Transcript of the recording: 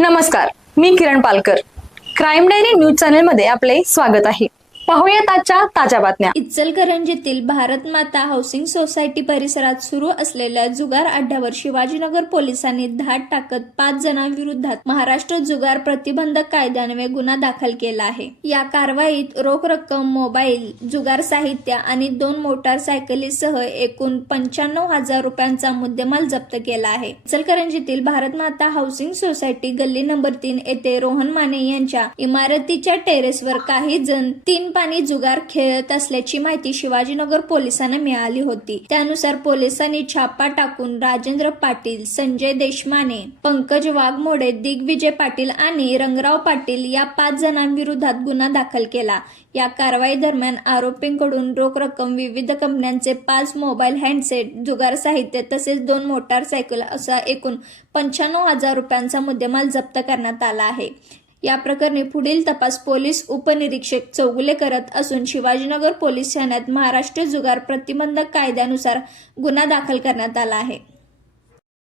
नमस्कार, मी Kiran Palkar. Crime diary news channel मध्ये आपले स्वागत आहे. पाहूयात आजच्या ताज्या बातम्या. इचलकरंजीतील भारत माता हाऊसिंग सोसायटी परिसरात सुरू असलेल्या जुगार अड्ड्यावर शिवाजीनगर पोलिसांनी धाड टाकत 5 जणांविरोधात महाराष्ट्र जुगार प्रतिबंधक कायद्यान्वये गुन्हा दाखल केला आहे. या कारवाईत रोख रक्कम, मोबाईल, जुगार साहित्य आणि 2 मोटारसायकलीसह एकूण 95,000 रुपयांचा मुद्देमाल जप्त केला आहे. इचलकरंजीतील भारत माता हाऊसिंग सोसायटी गल्ली नंबर 3 येथे रोहन माने यांच्या इमारतीच्या टेरेसवर काही जण 3 पाणी जुगार खेळत असल्याची माहिती शिवाजीनगर पोलिसांना मिळाली होती. त्यानुसार पोलिसांनी छापा टाकून राजेंद्र पाटील, संजय देशमाने, पंकज वाघमोडे, दिग्विजय पाटील आणि रंगराव पाटील या 5 जणांविरोधात गुन्हा दाखल केला. या कारवाई दरम्यान आरोपींकडून रोख रक्कम, विविध कंपन्यांचे 5 मोबाईल हँडसेट, जुगार साहित्य तसेच 2 मोटारसायकल असा एकूण 95,000 रुपयांचा मुद्देमाल जप्त करण्यात आला आहे. या प्रकरणी पुढील तपास पोलीस उपनिरीक्षक चौगुले करत असून शिवाजीनगर पोलीस ठाण्यात महाराष्ट्र जुगार प्रतिबंधक कायद्यानुसार गुन्हा दाखल करण्यात आला आहे.